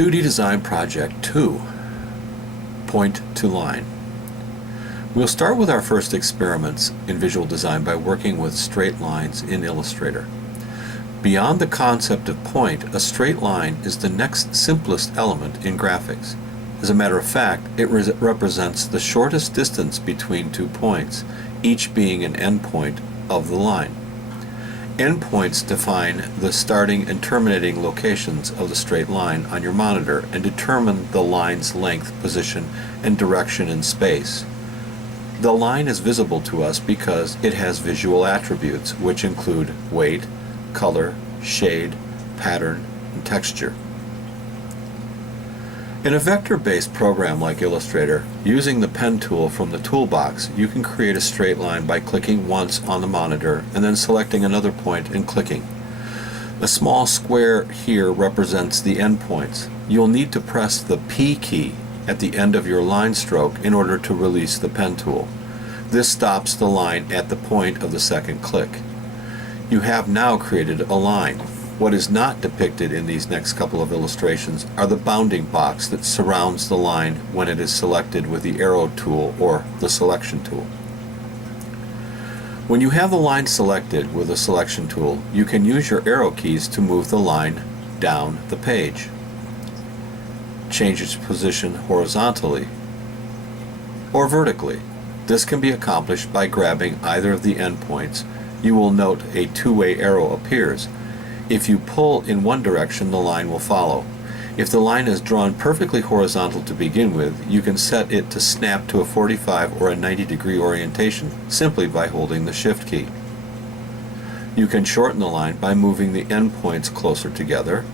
2D Design Project 2, Point to Line. We'll start with our first experiments in visual design by working with straight lines in Illustrator. Beyond the concept of point, a straight line is the next simplest element in graphics. As a matter of fact, it represents the shortest distance between 2 points, each being an endpoint of the line. Endpoints define the starting and terminating locations of the straight line on your monitor and determine the line's length, position, and direction in space. The line is visible to us because it has visual attributes, which include weight, color, shade, pattern, and texture. In a vector-based program like Illustrator, using the pen tool from the toolbox, you can create a straight line by clicking once on the monitor and then selecting another point and clicking. A small square here represents the endpoints. You'll need to press the P key at the end of your line stroke in order to release the pen tool. This stops the line at the point of the second click. You have now created a line. What is not depicted in these next couple of illustrations are the bounding box that surrounds the line when it is selected with the arrow tool or the selection tool. When you have the line selected with the selection tool, you can use your arrow keys to move the line down the page. Change its position horizontally or vertically. This can be accomplished by grabbing either of the endpoints. You will note a two-way arrow appears. If you pull in one direction, the line will follow. If the line is drawn perfectly horizontal to begin with, you can set it to snap to a 45 or a 90-degree orientation simply by holding the Shift key. You can shorten the line by moving the endpoints closer together,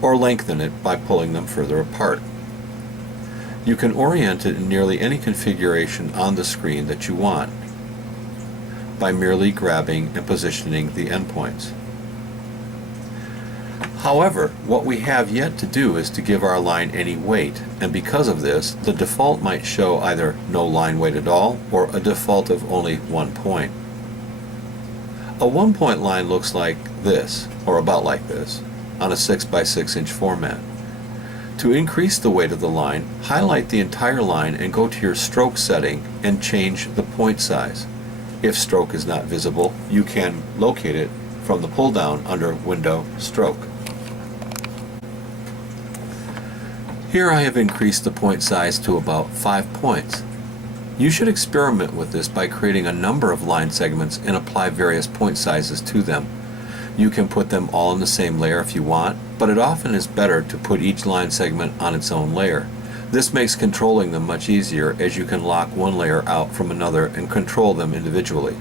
or lengthen it by pulling them further apart. You can orient it in nearly any configuration on the screen that you want by merely grabbing and positioning the endpoints. However, what we have yet to do is to give our line any weight, and because of this, the default might show either no line weight at all or a default of only 1 point. A 1-point line looks like this, or about like this, on a 6 by 6 inch format. To increase the weight of the line, highlight the entire line and go to your stroke setting and change the point size. If stroke is not visible, you can locate it from the pull down under Window Stroke. Here I have increased the point size to about 5 points. You should experiment with this by creating a number of line segments and apply various point sizes to them. You can put them all in the same layer if you want, but it often is better to put each line segment on its own layer. This makes controlling them much easier as you can lock one layer out from another and control them individually.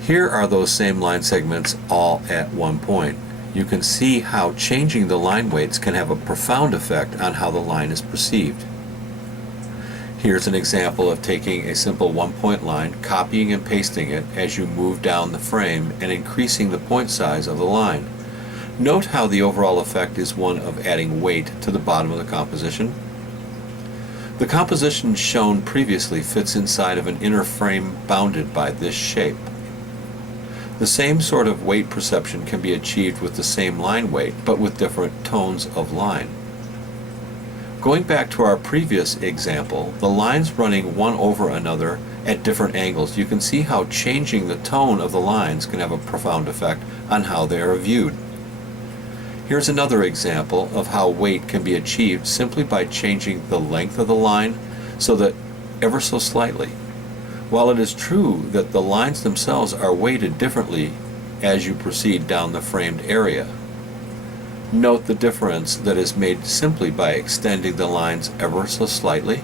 Here are those same line segments all at 1 point. You can see how changing the line weights can have a profound effect on how the line is perceived. Here's an example of taking a simple 1-point line, copying and pasting it as you move down the frame and increasing the point size of the line. Note how the overall effect is one of adding weight to the bottom of the composition. The composition shown previously fits inside of an inner frame bounded by this shape. The same sort of weight perception can be achieved with the same line weight, but with different tones of line. Going back to our previous example, the lines running one over another at different angles, you can see how changing the tone of the lines can have a profound effect on how they are viewed. Here's another example of how weight can be achieved simply by changing the length of the line so that ever so slightly. While it is true that the lines themselves are weighted differently as you proceed down the framed area, note the difference that is made simply by extending the lines ever so slightly.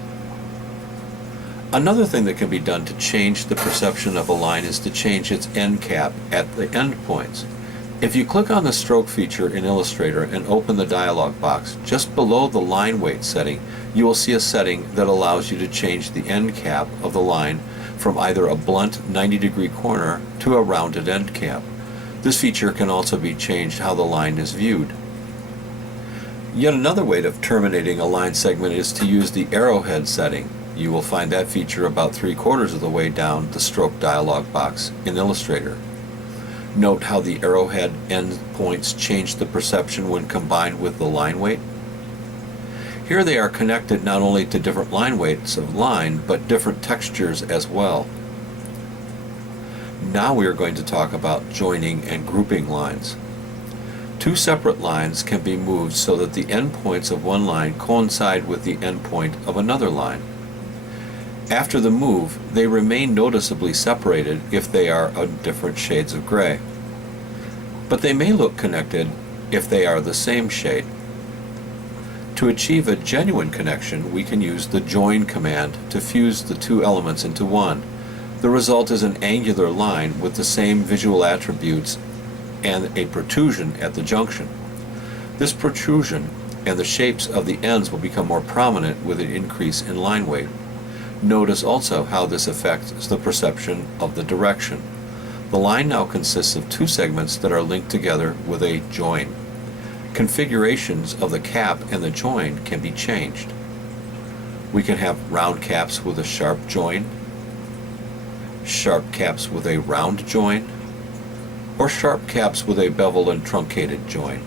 Another thing that can be done to change the perception of a line is to change its end cap at the end points. If you click on the stroke feature in Illustrator and open the dialog box, just below the line weight setting, you will see a setting that allows you to change the end cap of the line from either a blunt 90-degree corner to a rounded end cap. This feature can also be changed how the line is viewed. Yet another way of terminating a line segment is to use the arrowhead setting. You will find that feature about 3/4 of the way down the stroke dialog box in Illustrator. Note how the arrowhead endpoints change the perception when combined with the line weight. Here they are connected not only to different line weights of line, but different textures as well. Now we are going to talk about joining and grouping lines. Two separate lines can be moved so that the endpoints of one line coincide with the endpoint of another line. After the move, they remain noticeably separated if they are of different shades of gray. But they may look connected if they are the same shade. To achieve a genuine connection, we can use the join command to fuse the two elements into one. The result is an angular line with the same visual attributes and a protrusion at the junction. This protrusion and the shapes of the ends will become more prominent with an increase in line weight. Notice also how this affects the perception of the direction. The line now consists of two segments that are linked together with a join. Configurations of the cap and the join can be changed. We can have round caps with a sharp join, sharp caps with a round join, or sharp caps with a bevel and truncated join.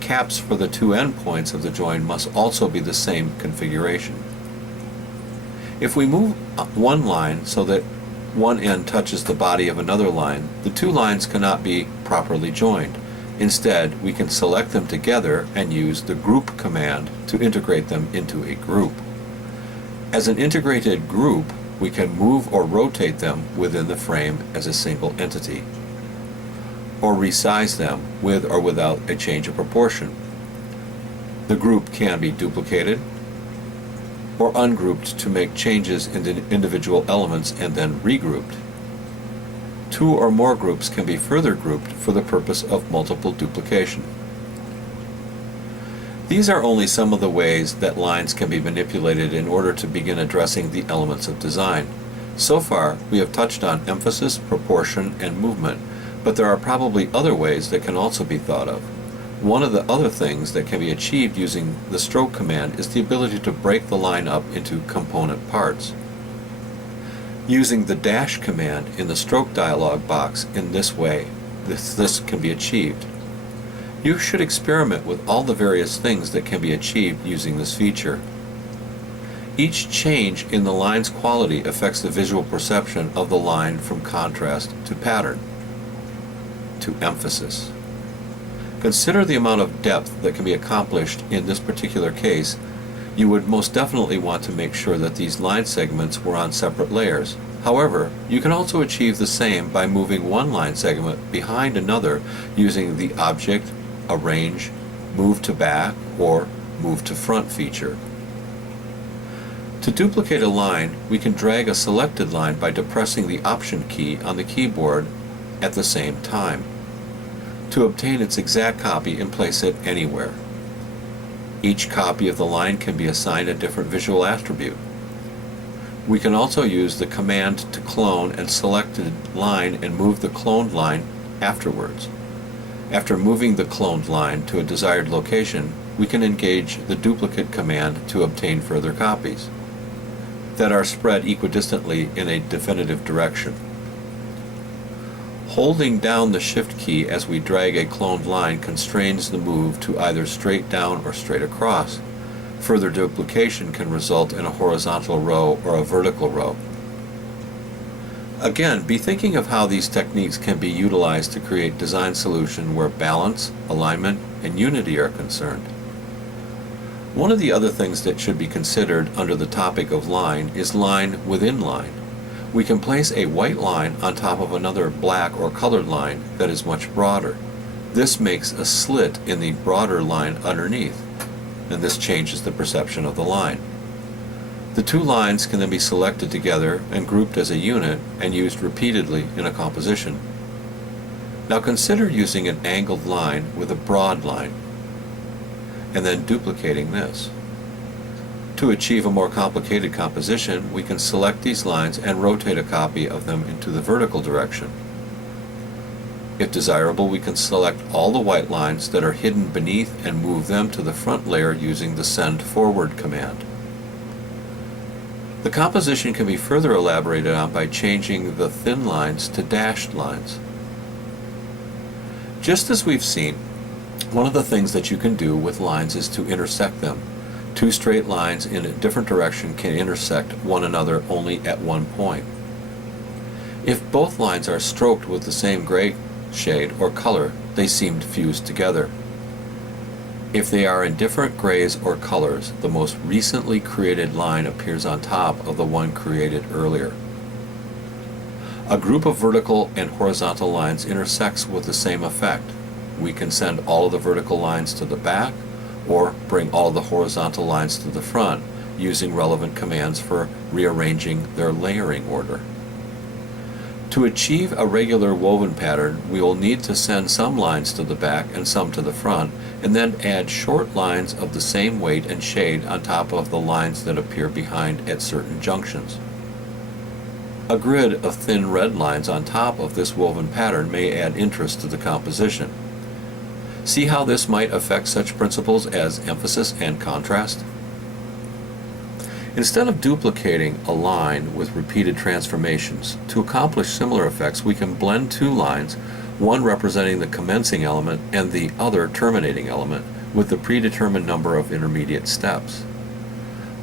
Caps for the two endpoints of the join must also be the same configuration. If we move one line so that one end touches the body of another line, the two lines cannot be properly joined. Instead, we can select them together and use the group command to integrate them into a group. As an integrated group, we can move or rotate them within the frame as a single entity, or resize them with or without a change of proportion. The group can be duplicated or ungrouped to make changes in the individual elements and then regrouped. Two or more groups can be further grouped for the purpose of multiple duplication. These are only some of the ways that lines can be manipulated in order to begin addressing the elements of design. So far, we have touched on emphasis, proportion, and movement, but there are probably other ways that can also be thought of. One of the other things that can be achieved using the stroke command is the ability to break the line up into component parts. Using the dash command in the stroke dialog box in this way, this can be achieved. You should experiment with all the various things that can be achieved using this feature. Each change in the line's quality affects the visual perception of the line from contrast to pattern to emphasis. Consider the amount of depth that can be accomplished in this particular case. You would most definitely want to make sure that these line segments were on separate layers. However, you can also achieve the same by moving one line segment behind another using the Object, Arrange, Move to Back, or Move to Front feature. To duplicate a line, we can drag a selected line by depressing the Option key on the keyboard at the same time to obtain its exact copy and place it anywhere. Each copy of the line can be assigned a different visual attribute. We can also use the command to clone a selected line and move the cloned line afterwards. After moving the cloned line to a desired location, we can engage the duplicate command to obtain further copies that are spread equidistantly in a definitive direction. Holding down the Shift key as we drag a cloned line constrains the move to either straight down or straight across. Further duplication can result in a horizontal row or a vertical row. Again, be thinking of how these techniques can be utilized to create design solutions where balance, alignment, and unity are concerned. One of the other things that should be considered under the topic of line is line within line. We can place a white line on top of another black or colored line that is much broader. This makes a slit in the broader line underneath, and this changes the perception of the line. The two lines can then be selected together and grouped as a unit and used repeatedly in a composition. Now consider using an angled line with a broad line, and then duplicating this. To achieve a more complicated composition, we can select these lines and rotate a copy of them into the vertical direction. If desirable, we can select all the white lines that are hidden beneath and move them to the front layer using the Send Forward command. The composition can be further elaborated on by changing the thin lines to dashed lines. Just as we've seen, one of the things that you can do with lines is to intersect them. Two straight lines in a different direction can intersect one another only at one point. If both lines are stroked with the same gray shade or color, they seem fused together. If they are in different grays or colors, the most recently created line appears on top of the one created earlier. A group of vertical and horizontal lines intersects with the same effect. We can send all of the vertical lines to the back or bring all of the horizontal lines to the front using relevant commands for rearranging their layering order. To achieve a regular woven pattern, we will need to send some lines to the back and some to the front, and then add short lines of the same weight and shade on top of the lines that appear behind at certain junctions. A grid of thin red lines on top of this woven pattern may add interest to the composition. See how this might affect such principles as emphasis and contrast? Instead of duplicating a line with repeated transformations, to accomplish similar effects we can blend two lines, one representing the commencing element and the other terminating element, with the predetermined number of intermediate steps.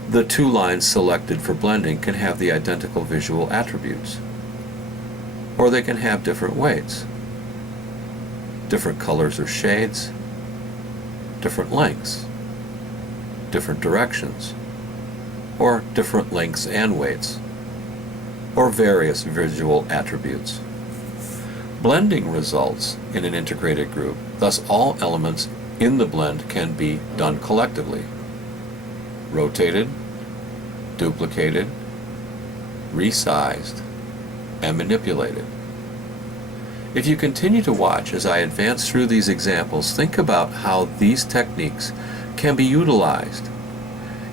The two lines selected for blending can have the identical visual attributes, or they can have different weights, different colors or shades, different lengths, different directions, or different lengths and weights, or various visual attributes. Blending results in an integrated group, thus all elements in the blend can be done collectively. Rotated, duplicated, resized, and manipulated. If you continue to watch as I advance through these examples, think about how these techniques can be utilized.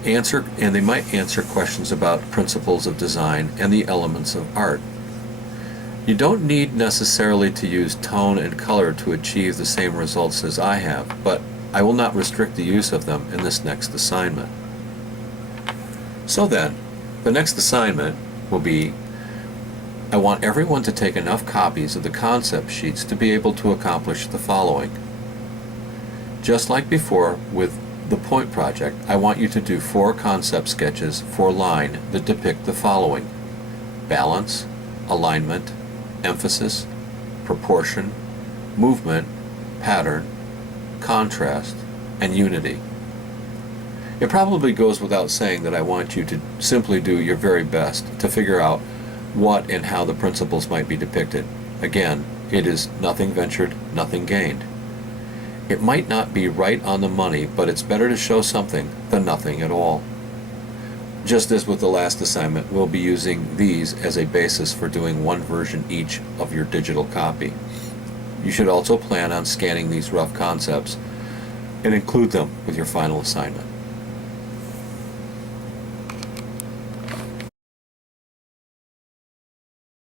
They might answer questions about principles of design and the elements of art. You don't need necessarily to use tone and color to achieve the same results as I have, but I will not restrict the use of them in this next assignment. So then, the next assignment will be, I want everyone to take enough copies of the concept sheets to be able to accomplish the following. Just like before with the point project, I want you to do 4 concept sketches for line that depict the following: balance, alignment, emphasis, proportion, movement, pattern, contrast, and unity. It probably goes without saying that I want you to simply do your very best to figure out what and how the principles might be depicted. Again, it is nothing ventured, nothing gained. It might not be right on the money, but it's better to show something than nothing at all. Just as with the last assignment, we'll be using these as a basis for doing one version each of your digital copy. You should also plan on scanning these rough concepts and include them with your final assignment.